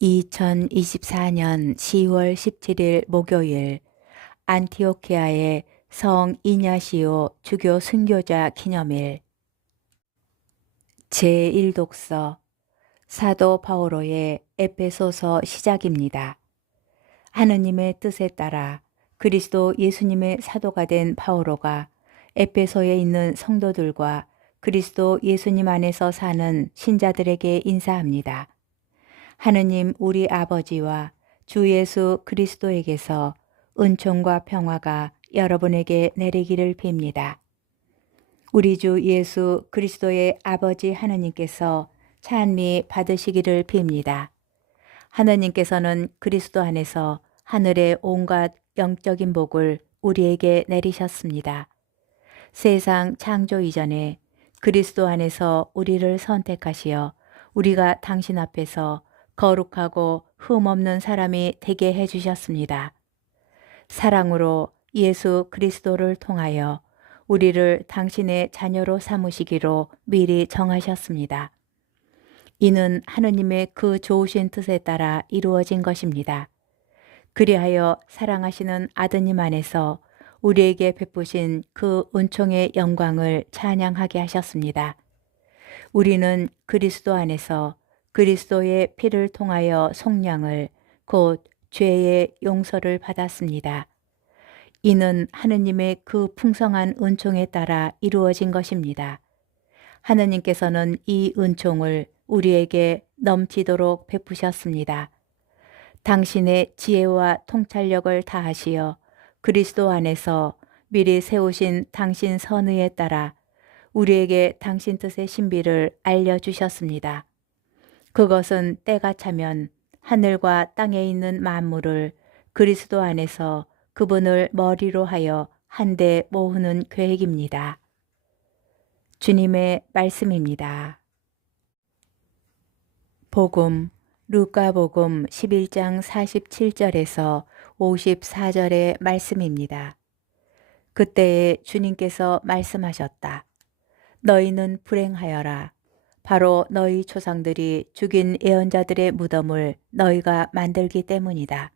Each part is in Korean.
2024년 10월 17일 목요일 안티오키아의 성 이냐시오 주교 순교자 기념일 제1독서 사도 바오로의 에페소서 시작입니다. 하느님의 뜻에 따라 그리스도 예수님의 사도가 된 바오로가 에페소에 있는 성도들과 그리스도 예수님 안에서 사는 신자들에게 인사합니다. 하느님 우리 아버지와 주 예수 그리스도에게서 은총과 평화가 여러분에게 내리기를 빕니다. 우리 주 예수 그리스도의 아버지 하느님께서 찬미 받으시기를 빕니다. 하느님께서는 그리스도 안에서 하늘의 온갖 영적인 복을 우리에게 내리셨습니다. 세상 창조 이전에 그리스도 안에서 우리를 선택하시어 우리가 당신 앞에서 거룩하고 흠없는 사람이 되게 해주셨습니다. 사랑으로 예수 그리스도를 통하여 우리를 당신의 자녀로 삼으시기로 미리 정하셨습니다. 이는 하느님의 그 좋으신 뜻에 따라 이루어진 것입니다. 그리하여 사랑하시는 아드님 안에서 우리에게 베푸신 그 은총의 영광을 찬양하게 하셨습니다. 우리는 그리스도 안에서 그리스도의 피를 통하여 속량을 곧 죄의 용서를 받았습니다. 이는 하느님의 그 풍성한 은총에 따라 이루어진 것입니다. 하느님께서는 이 은총을 우리에게 넘치도록 베푸셨습니다. 당신의 지혜와 통찰력을 다하시어 그리스도 안에서 미리 세우신 당신 선의에 따라 우리에게 당신 뜻의 신비를 알려주셨습니다. 그것은 때가 차면 하늘과 땅에 있는 만물을 그리스도 안에서 그분을 머리로 하여 한데 모으는 계획입니다. 주님의 말씀입니다. 복음 루카복음 11장 47절에서 54절의 말씀입니다. 그때에 주님께서 말씀하셨다. 너희는 불행하여라. 바로 너희 조상들이 죽인 예언자들의 무덤을 너희가 만들기 때문이다.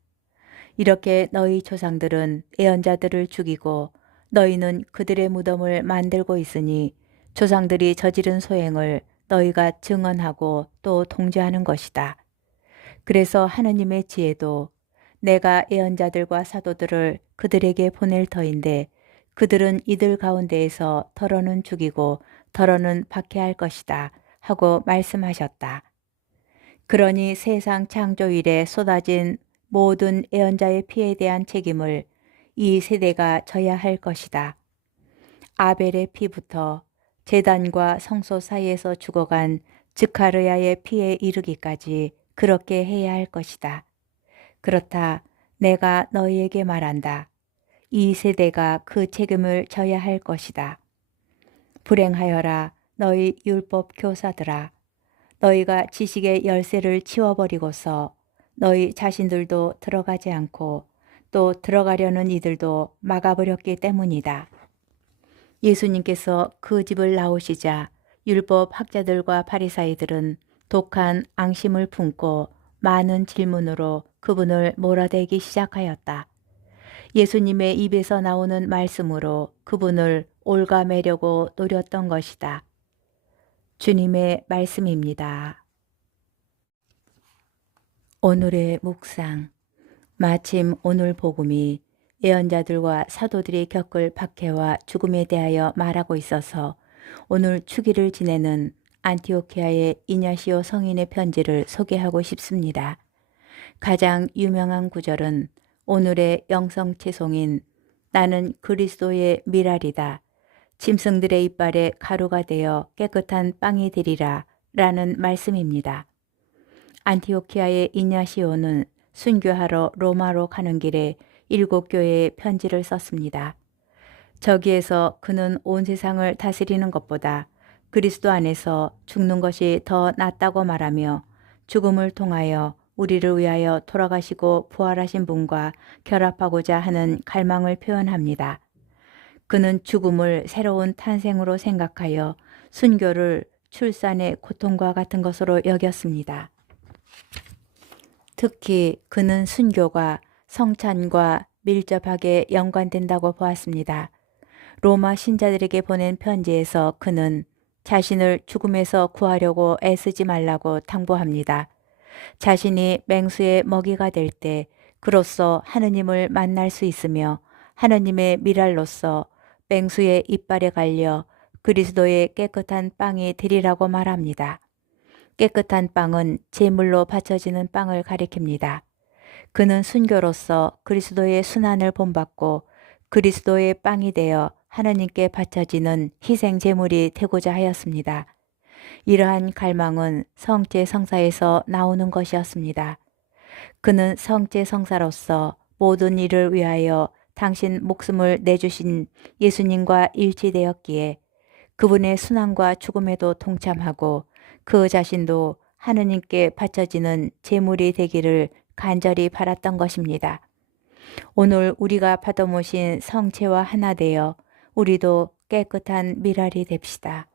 이렇게 너희 조상들은 예언자들을 죽이고 너희는 그들의 무덤을 만들고 있으니 조상들이 저지른 소행을 너희가 증언하고 또 통제하는 것이다. 그래서 하느님의 지혜도 내가 예언자들과 사도들을 그들에게 보낼 터인데 그들은 이들 가운데에서 덜어는 죽이고 덜어는 박해할 것이다. 하고 말씀하셨다. 그러니 세상 창조 일에 쏟아진 모든 애언자의 피에 대한 책임을 이 세대가 져야 할 것이다. 아벨의 피부터 재단과 성소 사이에서 죽어간 즈카르야의 피에 이르기까지 그렇게 해야 할 것이다. 그렇다 내가 너희에게 말한다. 이 세대가 그 책임을 져야 할 것이다. 불행하여라 너희 율법 교사들아 너희가 지식의 열쇠를 치워버리고서 너희 자신들도 들어가지 않고 또 들어가려는 이들도 막아버렸기 때문이다. 예수님께서 그 집을 나오시자 율법 학자들과 바리사이들은 독한 앙심을 품고 많은 질문으로 그분을 몰아대기 시작하였다. 예수님의 입에서 나오는 말씀으로 그분을 올가매려고 노렸던 것이다. 주님의 말씀입니다. 오늘의 묵상. 마침 오늘 복음이 예언자들과 사도들이 겪을 박해와 죽음에 대하여 말하고 있어서 오늘 축일을 지내는 안티오키아의 이냐시오 성인의 편지를 소개하고 싶습니다. 가장 유명한 구절은 오늘의 영성채송인 나는 그리스도의 미랄이다. 짐승들의 이빨에 가루가 되어 깨끗한 빵이 되리라 라는 말씀입니다. 안티오키아의 이냐시오는 순교하러 로마로 가는 길에 일곱 교회에 편지를 썼습니다. 저기에서 그는 온 세상을 다스리는 것보다 그리스도 안에서 죽는 것이 더 낫다고 말하며 죽음을 통하여 우리를 위하여 돌아가시고 부활하신 분과 결합하고자 하는 갈망을 표현합니다. 그는 죽음을 새로운 탄생으로 생각하여 순교를 출산의 고통과 같은 것으로 여겼습니다. 특히 그는 순교가 성찬과 밀접하게 연관된다고 보았습니다. 로마 신자들에게 보낸 편지에서 그는 자신을 죽음에서 구하려고 애쓰지 말라고 당부합니다. 자신이 맹수의 먹이가 될 때 그로써 하느님을 만날 수 있으며 하느님의 미랄로서 맹수의 이빨에 갈려 그리스도의 깨끗한 빵이 되리라고 말합니다. 깨끗한 빵은 제물로 바쳐지는 빵을 가리킵니다. 그는 순교로서 그리스도의 순환을 본받고 그리스도의 빵이 되어 하나님께 바쳐지는 희생 제물이 되고자 하였습니다. 이러한 갈망은 성제 성사에서 나오는 것이었습니다. 그는 성제 성사로서 모든 일을 위하여 당신 목숨을 내주신 예수님과 일치되었기에 그분의 순환과 죽음에도 동참하고 그 자신도 하느님께 바쳐지는 제물이 되기를 간절히 바랐던 것입니다. 오늘 우리가 받아모신 성체와 하나 되어 우리도 깨끗한 미랄이 됩시다.